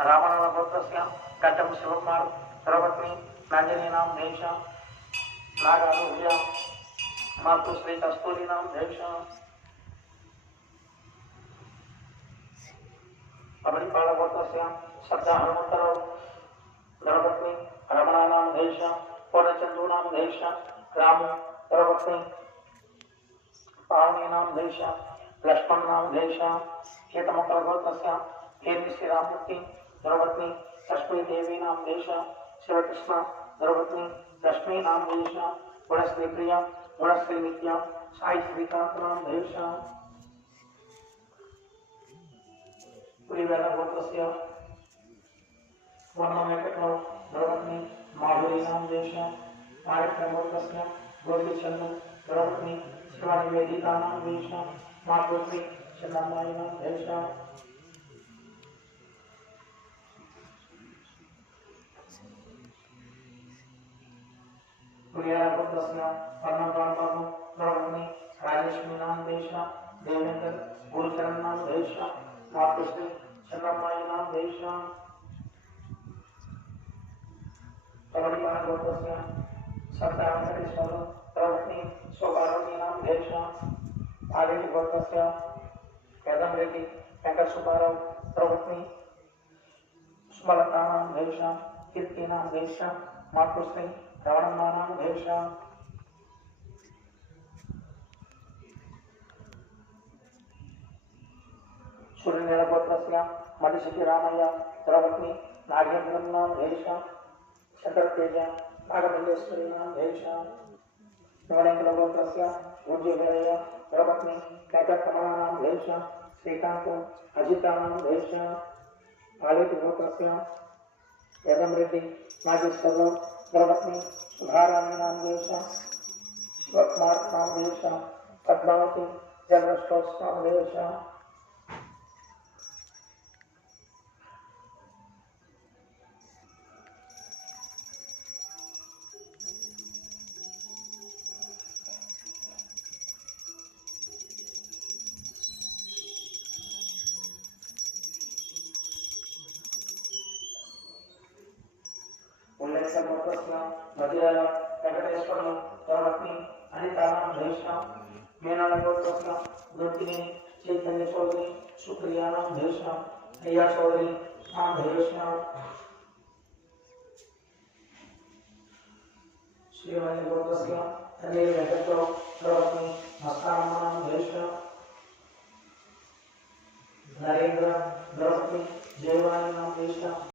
रावणगोत्रस्य गड्डं शिवकुमार सर्वपत्नी नांजनीनां देश नागानुव्या मातुश्री कस्तूरीनां देश अबलिपालगोत्रस्य सद्दा हनुमन्तराव सर्वपत्नी रमणानां देश पूर्णचन्दूनां देश रामु सर्वपत्नी पावनीनां देश लक्ष्मणनां देश हेतमकलगोत्रस्य हेमी श्रीराममूर्ति सर्वपत्नी लक्ष्मी देवीनां देश शिवकृष्ण सर्वपत्नी लक्ष्मीनां देश गुणश्री प्रिया गुणश्री नित्या साई श्रीकांतनां देश पुरीवेलगोत्रस्य वर्णवेंकटराव सर्वपत्नी माधुरीनां देश माणिक्यगोत्रस्य गोपीचन्द्र सर्वपत्नी शिवनिवेदितानां देश मातुश्री चन्नम्मायिनां देश पुरीवेलगोत्रस्य वर्णप्राणबाबु सर्वपत्नी राजेश्मीनां देश देवेंद्र गुरुचरणनां देश मातुश्री चन्नम्मायिनां देश गोत्रस्य सत्यावेंकटेश्वर सर्वपत्नी शोभारतीनां देश आदित्य गोत्रस्य कदमरेड्डी वेंकट सुब्बाराव सर्वपत्नी सुमलतानां देश कीर्तिनां देश मातुश्री रवणम्मानां देश सूर्यनेलगोत्रस्य मधुशेखर रामయ్య सर्वपत्नी नागेन्द्रनां देश शततेज नागमल्लेश्वरीनां देश नवलंकलगोत्रस्य ऊर्जवीरయ్య सर्वपत्नी कैककमलानां देश श्रीकांत अजितानां देश आदित्यगोत्रस्य यदमरेड्डी नागेश्वरराव सर्वपत्नी सुधाराणीनां देश शिवकुमारनां देश पद्मावती जलरष्टोत्सवां देश गोत्रस्य मदिराय वेंकटेश्वर सर्वपत्नी अनितानां देश मीनालगोत्रस्य दुर्गिनी चैतन्य चौधरी सुप्रियानां देश प्रिया चौधरी नां देश श्रीवाणीगोत्रस्य अनिल वेंकटराव सर्वपत्नी मस्तानां देश नरेंद्र सर्वपत्नी जयवाणीनां देश